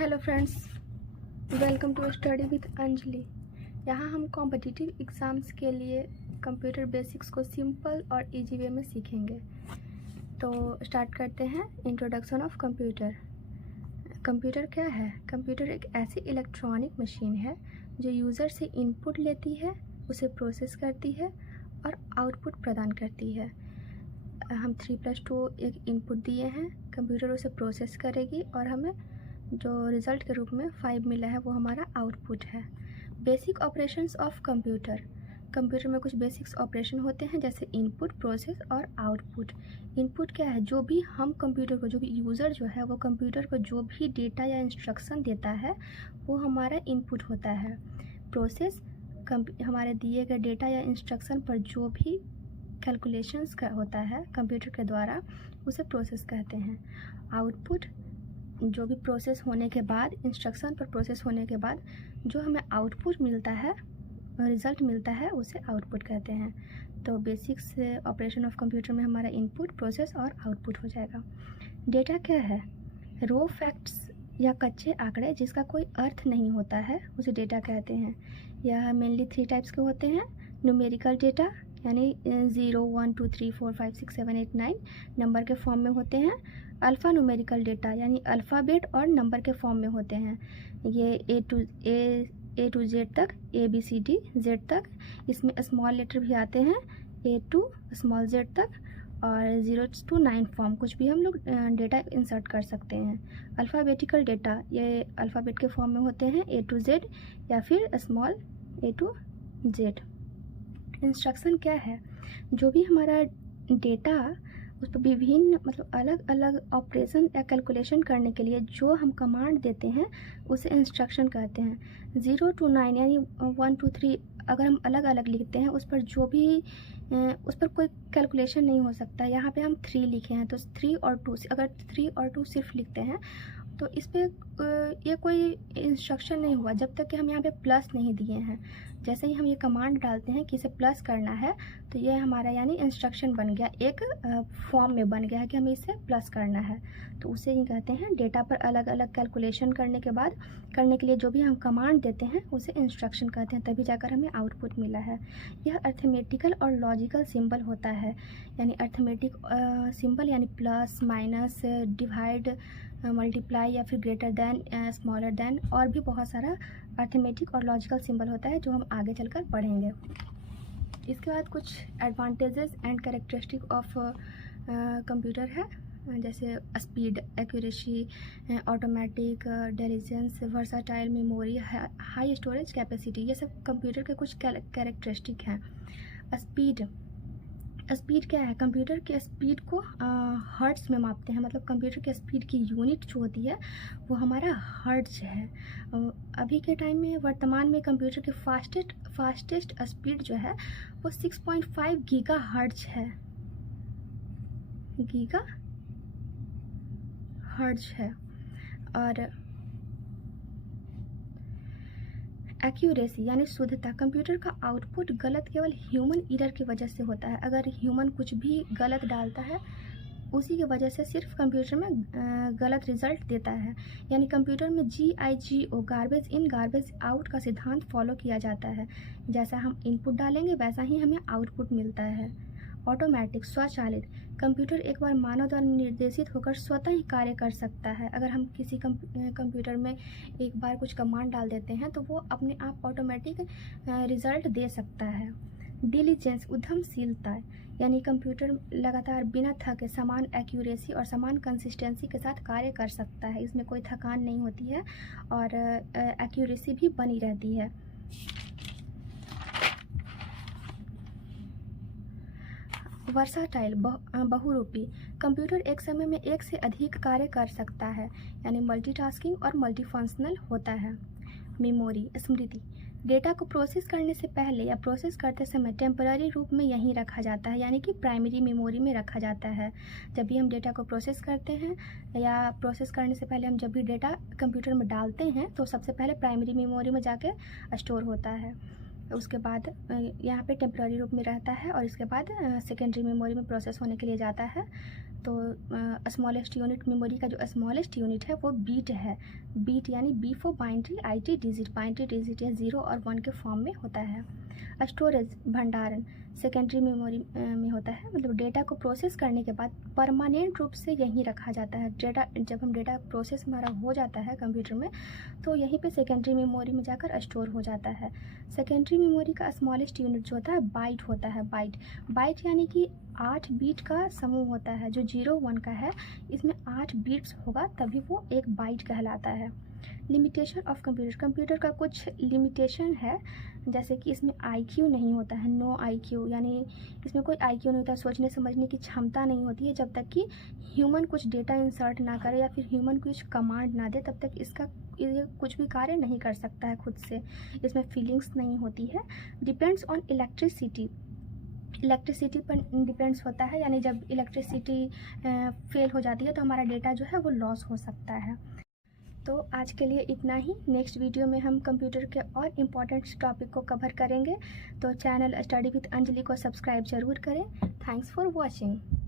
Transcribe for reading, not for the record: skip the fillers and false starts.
Hello friends, welcome to study with Anjali. यहाँ हम competitive exams के लिए कंप्यूटर बेसिक्स को सिंपल और इजी वे में सीखेंगे। तो स्टार्ट करते हैं। Introduction of computer. कंप्यूटर क्या है? कंप्यूटर एक ऐसी इलेक्ट्रॉनिक मशीन है जो यूज़र से इनपुट लेती है, उसे प्रोसेस करती है और आउटपुट प्रदान करती है। हम 3+2 एक इनपुट दिए हैं, कंप्यूटर उसे प्रोसेस करेगी और हमें जो रिज़ल्ट के रूप में 5 मिला है वो हमारा आउटपुट है। Basic operations of computer. Computer में कुछ बेसिक्स ऑपरेशन होते हैं जैसे इनपुट, प्रोसेस और आउटपुट। इनपुट क्या है? जो भी हम कंप्यूटर को, जो भी यूज़र जो है वो कंप्यूटर को जो भी डेटा या इंस्ट्रक्शन देता है वो हमारा इनपुट होता है। प्रोसेस हमारे दिए गए डेटा या इंस्ट्रक्शन पर जो भी कैलकुलेशंस का होता है कंप्यूटर के द्वारा उसे प्रोसेस कहते हैं। आउटपुट जो भी प्रोसेस होने के बाद, इंस्ट्रक्शन पर प्रोसेस होने के बाद जो हमें आउटपुट मिलता है, रिज़ल्ट मिलता है, उसे आउटपुट कहते हैं। तो बेसिक्स ऑपरेशन ऑफ कंप्यूटर में हमारा इनपुट, प्रोसेस और आउटपुट हो जाएगा। डेटा क्या है? रो फैक्ट्स या कच्चे आंकड़े जिसका कोई अर्थ नहीं होता है उसे डेटा कहते हैं। यह मेनली 3 टाइप्स के होते हैं। न्यूमेरिकल डेटा यानी 0, 1, 2, 3, 4, 5, 6, 7, 8, 9 नंबर के फॉर्म में होते हैं। अल्फ़ा न्यूमेरिकल डेटा यानी अल्फ़ाबेट और नंबर के फॉर्म में होते हैं। ये ए टू जेड तक, ABCD Z तक। इसमें स्मॉल लेटर भी आते हैं, A to स्मॉल Z तक। और 0 to 9 फॉर्म कुछ भी हम लोग डेटा इंसर्ट कर सकते हैं। अल्फ़ाबेटिकल डेटा ये अल्फ़ाबेट के फॉर्म में होते हैं, A to Z या फिर small A to Z। Instruction क्या है? जो भी हमारा डेटा उस पर विभिन्न अलग अलग ऑपरेशन या कैलकुलेशन करने के लिए जो हम कमांड देते हैं उसे इंस्ट्रक्शन कहते हैं। 0 to 9 यानी 1, 2, 3 अगर हम अलग अलग लिखते हैं उस पर कोई कैलकुलेशन नहीं हो सकता। यहाँ पे हम 3 लिखे हैं तो 3 और 2, अगर 3 और 2 सिर्फ लिखते हैं तो इस पर ये कोई इंस्ट्रक्शन नहीं हुआ जब तक कि हम यहाँ पे प्लस नहीं दिए हैं। जैसे ही हम ये कमांड डालते हैं कि इसे प्लस करना है तो ये हमारा यानी इंस्ट्रक्शन बन गया, एक फॉर्म में बन गया है कि हमें इसे प्लस करना है। तो उसे ही कहते हैं डेटा पर अलग अलग कैलकुलेशन करने के लिए जो भी हम कमांड देते हैं उसे इंस्ट्रक्शन कहते हैं, तभी जाकर हमें आउटपुट मिला है। यह अर्थमेटिकल और लॉजिकल सिंबल होता है, यानी अर्थमेटिक सिंबल यानी प्लस, माइनस, डिवाइड, मल्टीप्लाई या फिर ग्रेटर दैन, स्मॉलर दैन, और भी बहुत सारा अर्थमेटिक और लॉजिकल सिंबल होता है जो हम आगे चलकर पढ़ेंगे। इसके बाद कुछ advantages and characteristic of computer है, जैसे speed, accuracy, automatic, diligence, versatile memory, high storage capacity, ये सब कंप्यूटर के कुछ कैरेक्टरिस्टिक हैं। स्पीड क्या है? कंप्यूटर के स्पीड को हर्ट्ज़ में मापते हैं, मतलब कंप्यूटर के स्पीड की यूनिट जो होती है वो हमारा हर्ट्ज़ है। अभी के टाइम में वर्तमान में कंप्यूटर के फास्टेस्ट स्पीड जो है वो 6.5 गीगा हर्ट्ज़ है। गीगा हर्ट्ज़ है। और एक्यूरेसी यानी शुद्धता। कंप्यूटर का आउटपुट गलत केवल ह्यूमन एरर की वजह से होता है। अगर ह्यूमन कुछ भी गलत डालता है उसी की वजह से सिर्फ कंप्यूटर में गलत रिजल्ट देता है। यानी कंप्यूटर में GIGO, garbage in garbage out का सिद्धांत फॉलो किया जाता है। जैसा हम इनपुट डालेंगे वैसा ही हमें आउटपुट मिलता है। ऑटोमेटिक, स्वचालित। कंप्यूटर एक बार मानव द्वारा निर्देशित होकर स्वतः ही कार्य कर सकता है। अगर हम किसी कंप्यूटर में एक बार कुछ कमांड डाल देते हैं तो वो अपने आप ऑटोमेटिक रिजल्ट दे सकता है। डिलीजेंस, उद्यमशीलता, यानी कंप्यूटर लगातार बिना थके समान एक्यूरेसी और समान कंसिस्टेंसी के साथ कार्य कर सकता है। इसमें कोई थकान नहीं होती है और एक्यूरेसी भी बनी रहती है। वर्साटाइल, बहुरूपी। कंप्यूटर एक समय में एक से अधिक कार्य कर सकता है, यानी मल्टीटास्किंग और मल्टीफंक्शनल होता है। मेमोरी, स्मृति। डेटा को प्रोसेस करने से पहले या प्रोसेस करते समय टेम्पररी रूप में यहीं रखा जाता है, यानी कि प्राइमरी मेमोरी में रखा जाता है। जब भी हम डेटा को प्रोसेस करते हैं या प्रोसेस करने से पहले हम जब भी डेटा कंप्यूटर में डालते हैं तो सबसे पहले प्राइमरी मेमोरी में जाके स्टोर होता है। उसके बाद यहाँ पे टेम्पररी रूप में रहता है और इसके बाद सेकेंडरी मेमोरी में प्रोसेस होने के लिए जाता है। तो स्मॉलेस्ट यूनिट मेमोरी का जो स्मॉलेस्ट यूनिट है वो बीट है। बीट यानी B for binary IT digit. Binary digit या 0 और 1 के फॉर्म में होता है। स्टोरेज भंडारण सेकेंडरी मेमोरी में होता है, मतलब डेटा को प्रोसेस करने के बाद परमानेंट रूप से यहीं रखा जाता है। डेटा जब हम डेटा प्रोसेस हमारा हो जाता है कंप्यूटर में तो यहीं पे सेकेंडरी मेमोरी में जाकर स्टोर हो जाता है। सेकेंडरी मेमोरी का स्मॉलेस्ट यूनिट जो होता है बाइट होता है। बाइट यानी कि 8 बीट का समूह होता है। जो 0 1 का है इसमें 8 बीट्स होगा तभी वो एक बाइट कहलाता है। लिमिटेशन ऑफ कंप्यूटर का कुछ लिमिटेशन है, जैसे कि इसमें IQ नहीं होता है। नो IQ यानी इसमें कोई IQ नहीं होता, सोचने समझने की क्षमता नहीं होती है। जब तक कि ह्यूमन कुछ डेटा इंसर्ट ना करे या फिर ह्यूमन कुछ कमांड ना दे तब तक ये कुछ भी कार्य नहीं कर सकता है खुद से। इसमें फीलिंग्स नहीं होती है। डिपेंड्स ऑन इलेक्ट्रिसिटी पर डिपेंड्स होता है, यानी जब इलेक्ट्रिसिटी फेल हो जाती है तो हमारा डेटा जो है वो लॉस हो सकता है। तो आज के लिए इतना ही। नेक्स्ट वीडियो में हम कंप्यूटर के और इम्पोर्टेंट टॉपिक को कवर करेंगे। तो चैनल स्टडी विद अंजलि को सब्सक्राइब ज़रूर करें। Thanks for watching.